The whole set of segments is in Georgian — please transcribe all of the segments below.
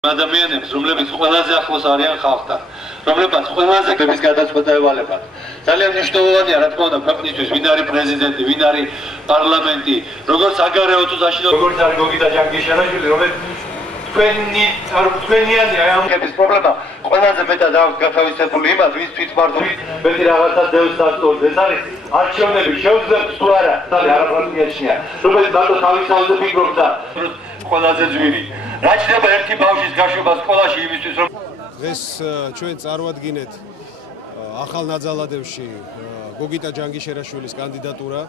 ადამიანებს, რომლებიც ყველაზე ახლოს არიან ხალხთან, რომლებსაც ყველაზე გების გადაწყვეტა ევალებათ. ძალიან მნიშვნელოვანია, რა თქმა უნდა, ქვეყნისთვის, ვინ არის პრეზიდენტი, ვინ არის პარლამენტი, როგორც საგარეო თუ საშინაო, როგორც არის გოგიტა ჯანგიშარაშვილი, რომელიც თქვენიანია ამ გების პრობლემა ყველაზე მეტად აქვს გათავისებული იმას, ვის თვითმმართველი მეტი რაღაცა დევს დასწორს. ეს არის არჩევნები, შეუძლებთ თუ არა, არაფრად მიაჩნია, რომელიც მარტო თავისთავზე ფიქრობს და ყველაზე ძვირი. რა ჩნდება ერთი ბავშვის გაშვება სკოლაში იმისთვის, რომ დღეს ჩვენ წარვადგინეთ ახალ ნაძალადევში გოგიტა ჯანგიშერაშვილის კანდიდატურა.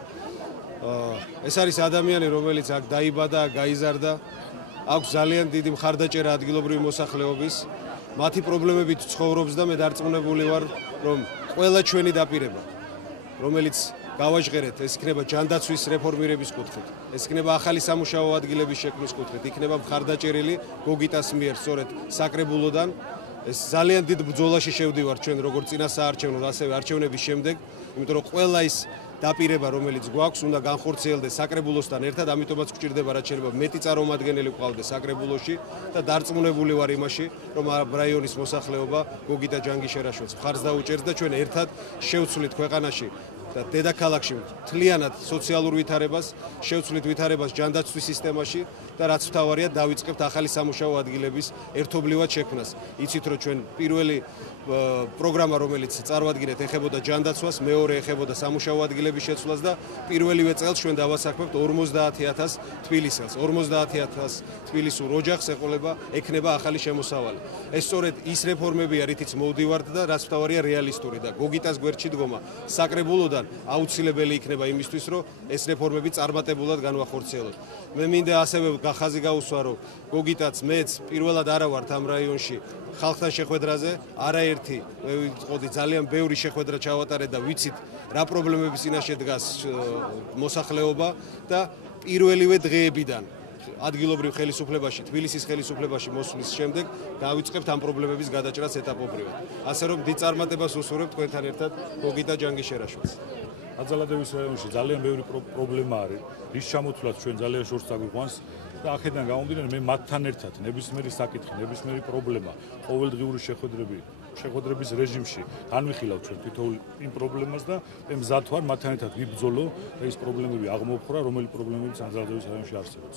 ეს არის ადამიანი, რომელიც აქ დაიბადა, გაიზარდა, აქვს ძალიან დიდი მხარდაჭერა ადგილობრივი მოსახლეობის, მათი პრობლემებით ცხოვრობს და მე დარწმუნებული ვარ, რომ ყველა ჩვენი დაპირება, რომელიც გავაჟღერეთ, ეს იქნება ჯანდაცვის რეფორმირების კუთხით, ეს იქნება ახალი სამუშაო ადგილების შექმნის კუთხით, იქნება მხარდაჭერილი გოგიტას მიერ სწორედ საკრებულოდან. ეს ძალიან დიდ ბრძოლაში შევდივართ ჩვენ როგორც წინასაარჩევნო, ასევე არჩევნების შემდეგ, იმიტომ რომ ყველა ის დაპირება, რომელიც გვაქვს, უნდა განხორციელდეს საკრებულოსთან ერთად, ამიტომაც გვჭირდება რაც შეიძლება მეტი წარმომადგენელი ყავდეს საკრებულოში და დარწმუნებული ვარ იმაში, რომ რაიონის მოსახლეობა გოგიტა ჯანგიშერაშვილს მხარს დაუჭერს და ჩვენ ერთად შევცვლით ქვეყანაში და დედაქალაქში მთლიანად სოციალურ ვითარებას, შევცვლით ვითარებას ჯანდაცვის სისტემაში და რაც მთავარია, დავიწყებთ ახალი სამუშაო ადგილების ერთობლივად შექმნას. იცით, რომ ჩვენ პირველი პროგრამა, რომელიც წარვადგინეთ, ეხებოდა ჯანდაცვას, მეორე ეხებოდა სამუშაო ადგილების შეცვლას და პირველივე წელს ჩვენ დავასაქმებთ 50,000 თბილისელს, 50,000 თბილისურ ოჯახს ექნება ახალი შემოსავალი. ეს სწორედ ის რეფორმებია, რითიც მოვდივართ და რაც მთავარია რეალისტური და გოგიტას გვერდში დგომა საკრებულოდან აუცილებელი იქნება იმისთვის, რომ ეს რეფორმები წარმატებულად განვახორციელოთ. მე მინდა ასევე ხაზი გაუსვა, რომ გოგიტაც მეც პირველად არა ვართ ამ რაიონში ხალხთან შეხვედრაზე, არაერთი მე ვიყოდი ძალიან ბევრი შეხვედრა ჩავატარეთ და ვიცით რა პრობლემების წინაშე დგას მოსახლეობა და პირველივე დღეებიდან ადგილობრივ ხელისუფლებაში, თბილისის ხელისუფლებაში მოსვლის შემდეგ დავიწყებთ ამ პრობლემების გადაჭრას ეტაპობრივად. ასე რომ დიდ წარმატებას უსურვებთ თქვენთან ერთად გოგიტა ჯანგიშერაშვილს. ნაძალადევის რაიონში ძალიან ბევრი პრობლემა არის, რის ჩამოთვლაც ჩვენ ძალიან შორს დაგვიყვანს და აქედან გამომდინარე მე მათთან ერთად ნებისმიერი საკითხი, ნებისმიერი პრობლემა, ყოველდღიური შეხვედრების რეჟიმში განვიხილავ ჩვენ თითოეულ იმ პრობლემას და მე მზად ვარ მათთან ერთად ვიბრძოლო და ის პრობლემები აღმოფხვრა, რომელი პრობლემებიც ნაძალადევის რაიონში არსებობს.